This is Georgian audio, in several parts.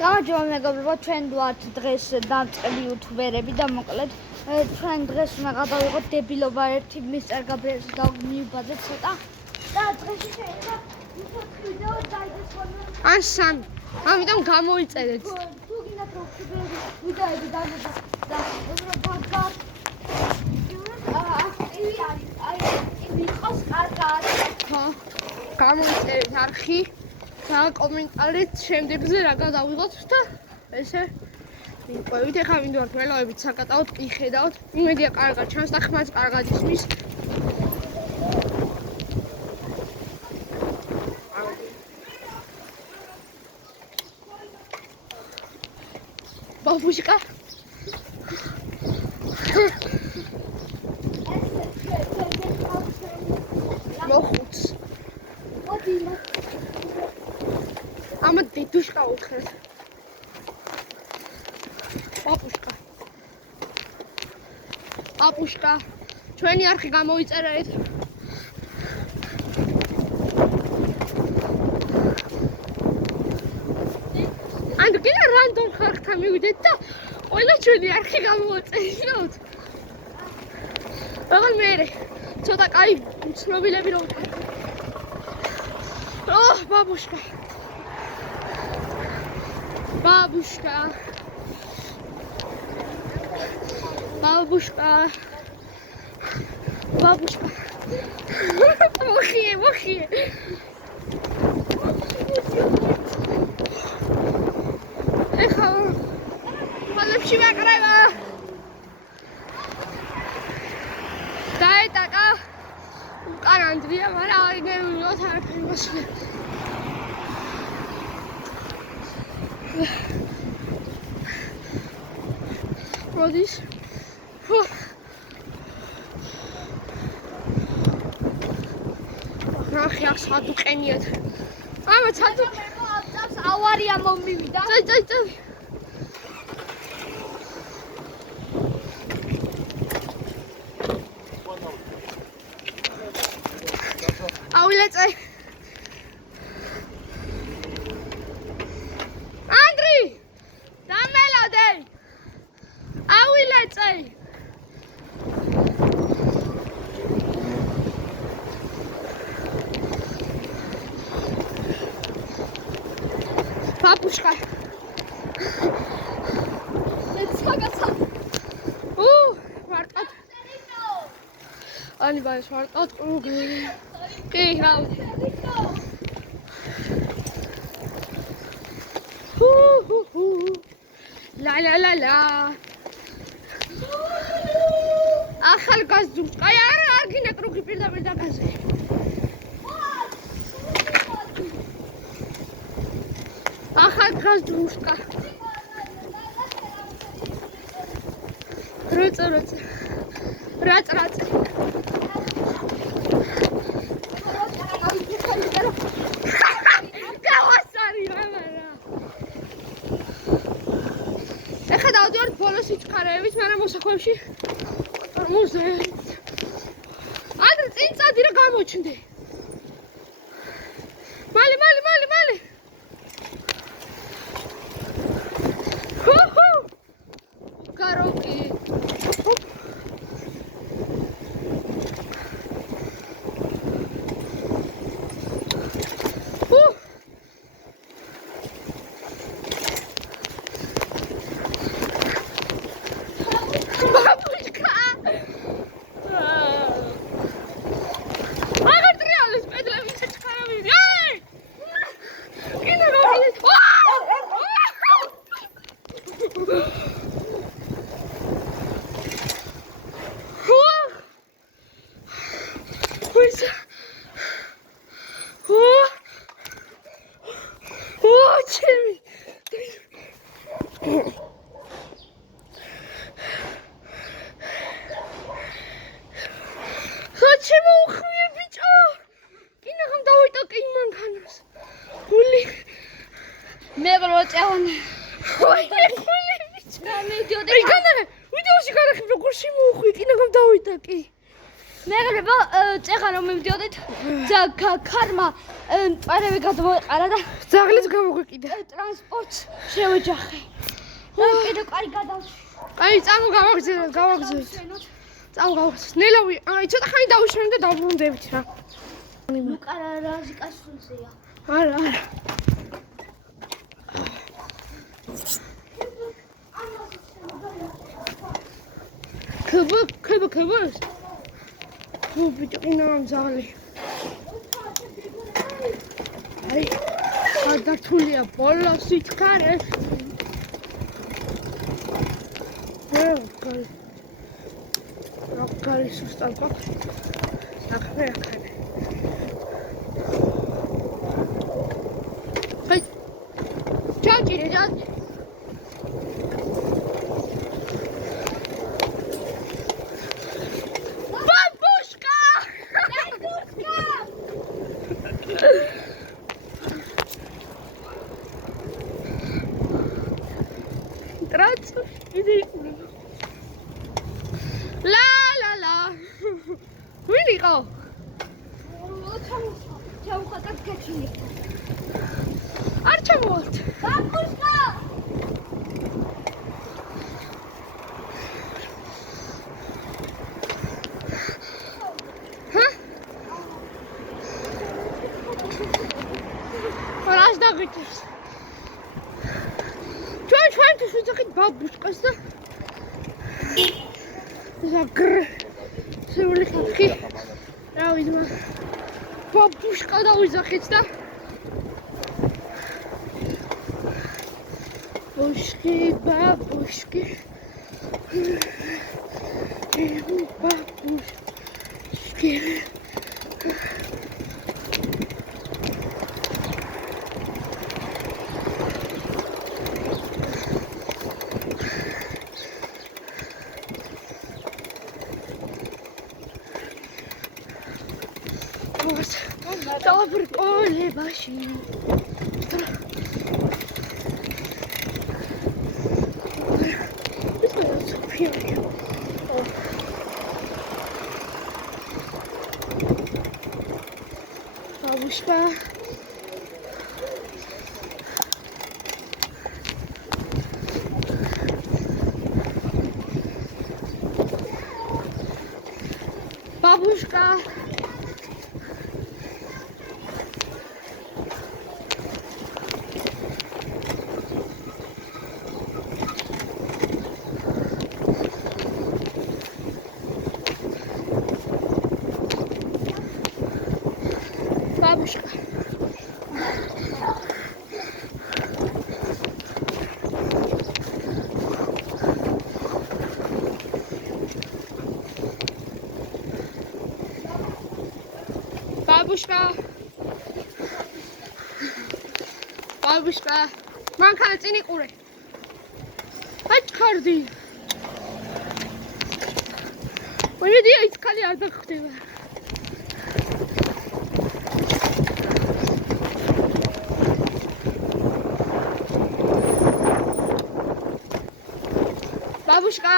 გამარჯობა მეგობრებო, ჩვენ ვართ დღეს დამწყები იუთუბერები და მოკლედ ჩვენ დღეს უნდა გადავიღოთ დებილობა ერთი მისტერ გაბრიელს დავმივბაძეთ ცოტა და დღეში შეიძლება ვიდეო დაიდეს ხოლმე ან სამი. ამიტომ გამოიწერეთ. თუ გინდათ რომ ვიდეოები დავიღოთ და უბრალოდ ვიყოს კარგად. ხო. გამოიწერეთ არხი და კომენტარით შემდეგზე რა გადავიღოთ და ესე მიყვევით. ეხლა ვინდორთ ველოებით საკატაოდ იხედავთ. იმედია კარგად ჩანს და ხმაც კარგად ისმის. ბაბუშკა მოხუც ამა დედუშკა უთხრეთ პაპუშკა ჩვენი არხი გამოიწერეთ ან კიდე რანდომ ხალხთან მივიდეთ და ყველა ჩვენი არხი გამოვაწერინოთ აღარ მერე ცოტა კაი ცნობილები რომ ბაბუშკა მოხიე ეხლა მალებში ვაკრება დაეტაკა უკან ანდრია მაგრამ არ გემიოთ არაფერი მოსვლე როდის ნახე აქ სად უყენიათ ამა სად ამწავს ავარია მომივიდა წაი ავილეწე ანდრი დამელოდე ავილეწე Папушка. Вартат. Ани бай вартат. Კი, რა. La. ახალგაზრდულს. აი არა, არ გინდა კრუგი პირდაპირ დაგაზე. ახალგაზრდულსკა. როწ. გავასარი მამარა. ეხლა დავდივართ ბოლოს სიჩქარეებით, მაგრამ მოსახვევში მუზეუმს. ანდრე წინ წადი რა გამოჩნდე. მალე. Karaoke. Babushka. Agar triales pedlevi sechkaravi. Hey! Kina robi? Jimmy. Зачем ухуе бичо? Кинагам დავიტაკე იმ მანქანას. გული. მე პროწეონ. ой, გული бичო. გამიდიოდი. ვიდეოში გარახი როგორ შემოუხვი, კინაგამ დავიტაკე. მეგრებო, წეხა რომ მივდიოდით, ქარმა მწვერები გადმოეყარა და ძაღლიც გამოგვეკიდა. ტრანსპორტს შევეჯახე. და კიდე კარი გადავშვი. აი, წამო გავაგზავნოთ. ნელავი, აი, ცოტა ხანი დავუშვენ და დავბრუნდებით რა. ლუკა რაზი კასრულზეა. არა. ქბ. ბიჭინა ძაღლი. აი, გადართულია ბოლოს იქარე. Akari sustan bak. Akare. Hey. Caci. Babushka! Grazie. La. Where did he go? Archibald! Babushka! Huh? What is that? Try to shoot a babushka. Севлихи. რა ვიზმა. ბაბუშკა დავიზახეთ და ბაბუშკი. ბაბუშკი. Добре, поле баши. Бабушка. Бабушка. Бабушка. Бабушка. Бабушка. Манкана წინი ყურე. აჩქარდი. მოიდი ის ხალი არ დაგხვდება. Бабушка.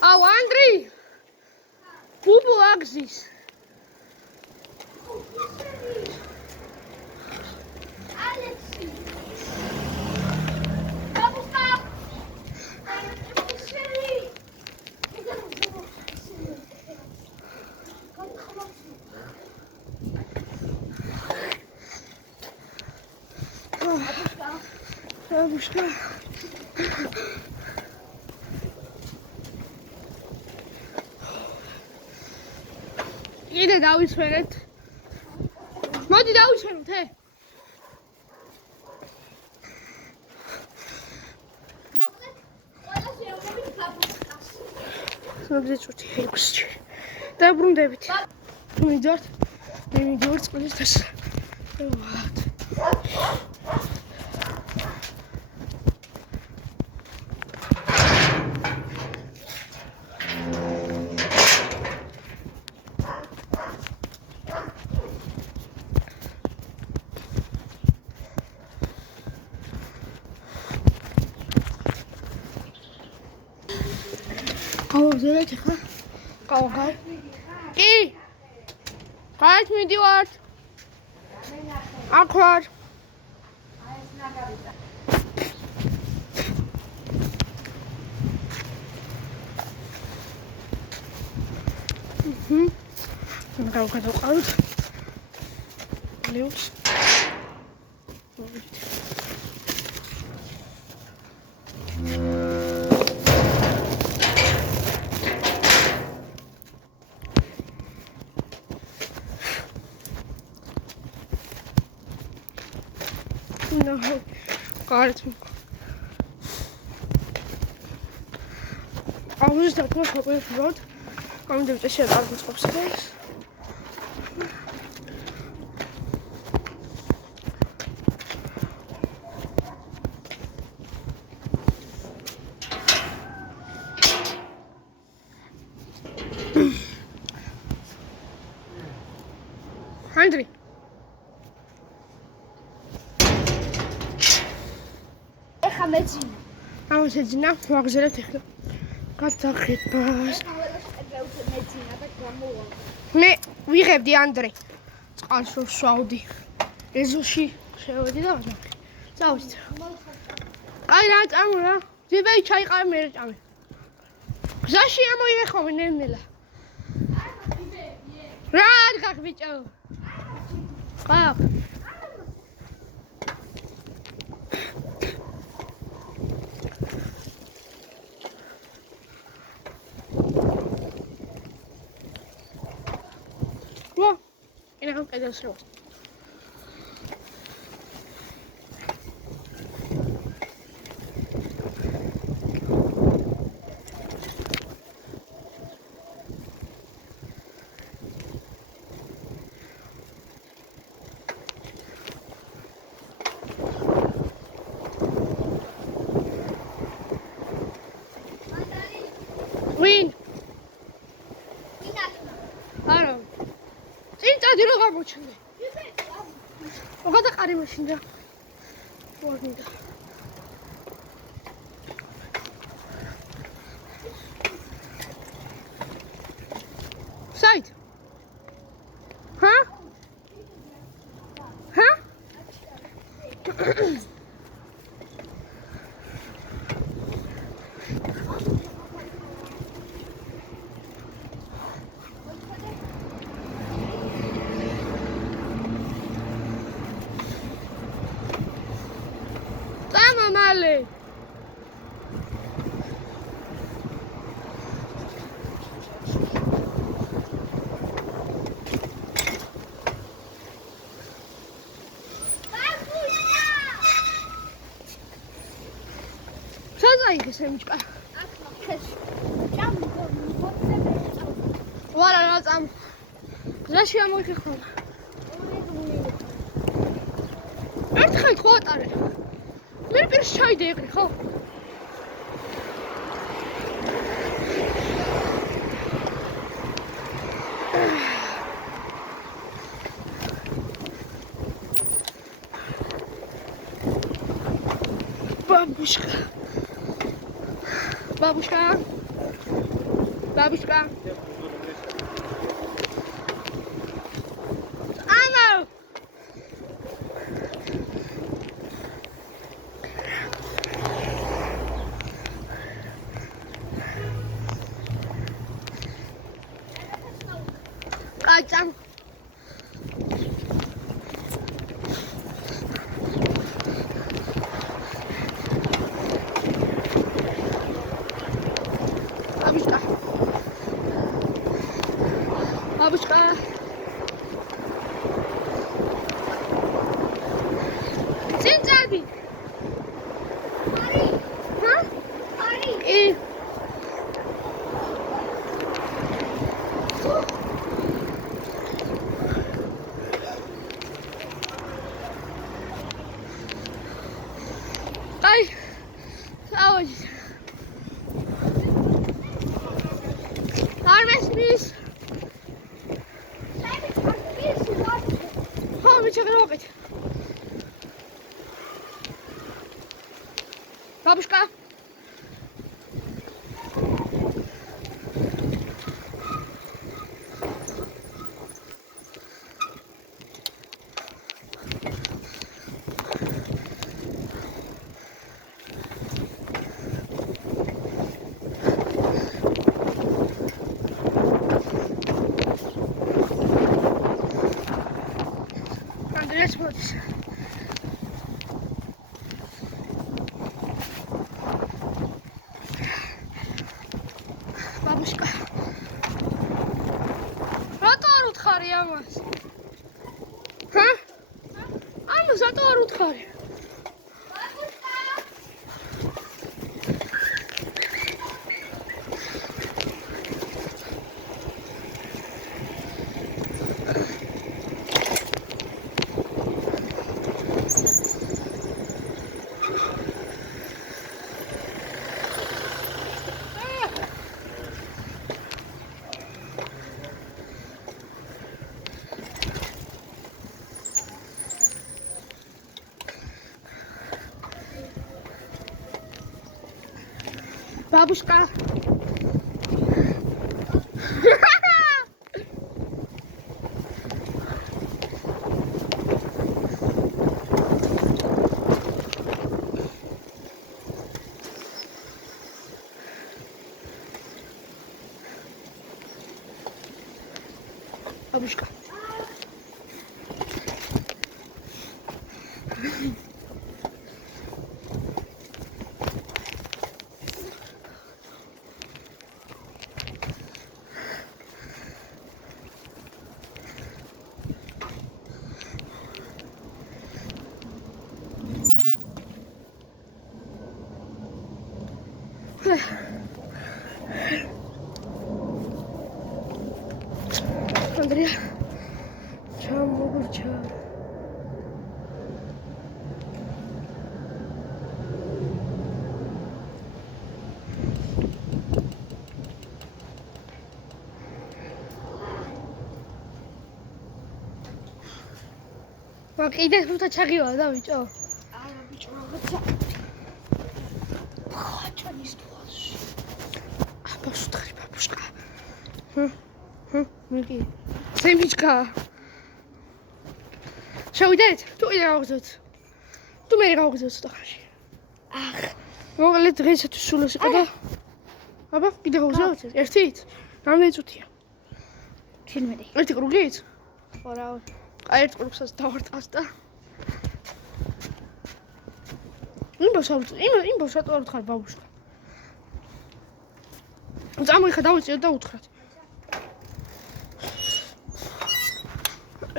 Ау, Андрей! Бубу агзис. Алексей. Бабушка. Бабушка. Ide დავისვენეთ. მოდი დავისვენოთ, მოკლედ, ყველასი ამბობთ ბაბუშკას. მოგეწუთი ექვსი. დაბრუნდებით. მიდორთ წყლის დას. გავაგზავნეთ ახლა. გავაგზავნე. კი. გაით მიდივართ. აქ ვარ. გავაგზავნეთ. ლეუს. No, God, I was just talking about the road. I'm going to share that with upstairs. Hungry. ამას ეძინა, ვაგზავნებთ ახლა. გადახედავს. მე ვიღებდი ანდრე. წყალს რო შავდი. ეზოში შევედი და ვაგზავნე. წავიდით. აი რა წამო რა. ძებეი ჩაიყარე მე წამე. გზაში ამოიეხავე ნელ-ნელა. რა გაქ ბიჭო. ყავ. Inakom kayo slow. Win. Aro. წინწადი რო გამოჩნდა. გადაყარი მაშინ და. ვაგინდა. საით? ჰა? ჰა? Male. Sazai semçka. Wala nazam. Zashi amoyki khona. ერთხელ ხო ატარე. მე პირს ჩაიდე ეგრე, ხო? Бабушка. Бабушка. Бабушка. Ано. Катям. Бабушка. Бабушка. Цинцади. Ари. Ха? Ари. Ай. Ой. Армесмис. Хо, чего робить? Бабушка. უთხარი ამას? ჰა? ამას რატო არ უთხარი? Бабушка. Бабушка. Andrea, ciao amore, ciao. Ma che idea tutta ci arriva, Davide? Oh. არა ბიჭო რაღაცა ხაჭანის თვალში Бабушка, бабушка. Миги. Сэмичка. შევიდეთ? თუ კიდე გავგზავნოთ. თუ მე გავგზავნოთ ხაში. ახ მოგლეთ დღესაც სულოს იყო და აბა კიდე გავგზავნოთ. ერთით? რამდენი წუთია? 17. ერთი კრუგით? ხო რა აი ერთ კრუგსაც დავარტყას და იმ ბავშვს რატო არ უთხარ ბაბუშკა? წამოიხა დავიწყოთ და უთხრათ.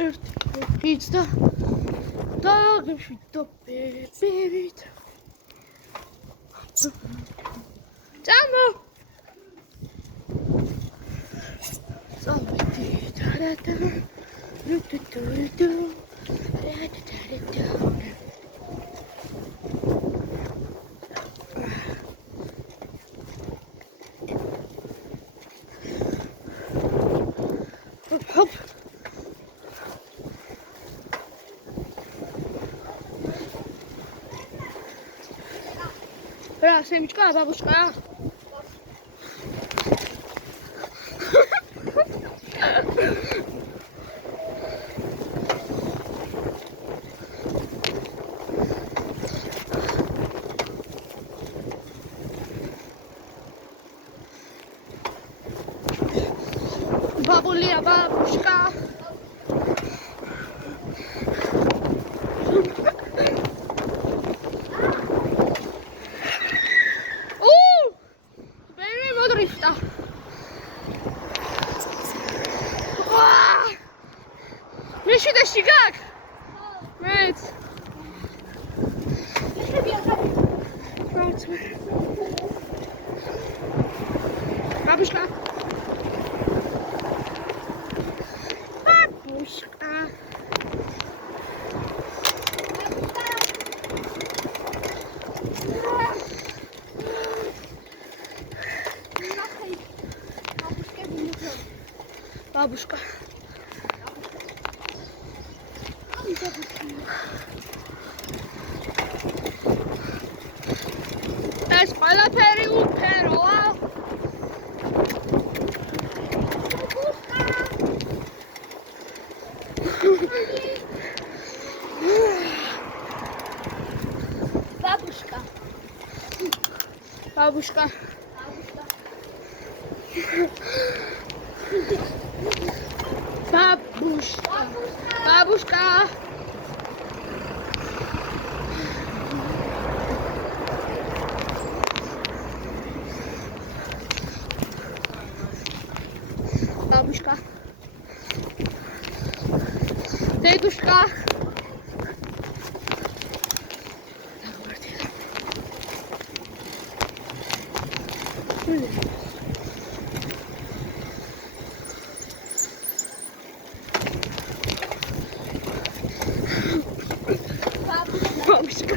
ერთი კრუგით და გემშვიდ ბებივით. წამო! წავიდით არადა რუტუტუტუ რატატარატუ ჰოპ რა სემიჩკა ბაბუშკა Бабуля, бабушка. Бери модрифта. Миши да шигак. Мец. Бабушка. Бабушка. ეს ყველაფერი უფეროა. Бабушка. Бабушка. Бабушка. Бабушка. Бабушка. Babushka.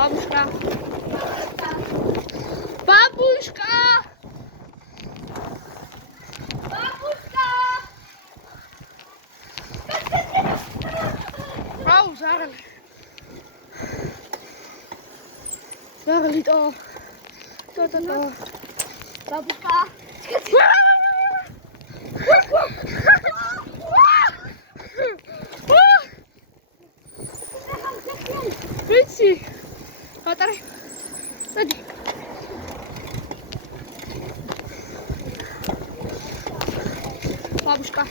Babushka. Babushka. Babushka. Babushka. Au, Sarah. Sarah liegt auf. Da. Babushka. Vitsi. Katare. Tadi. Babushka.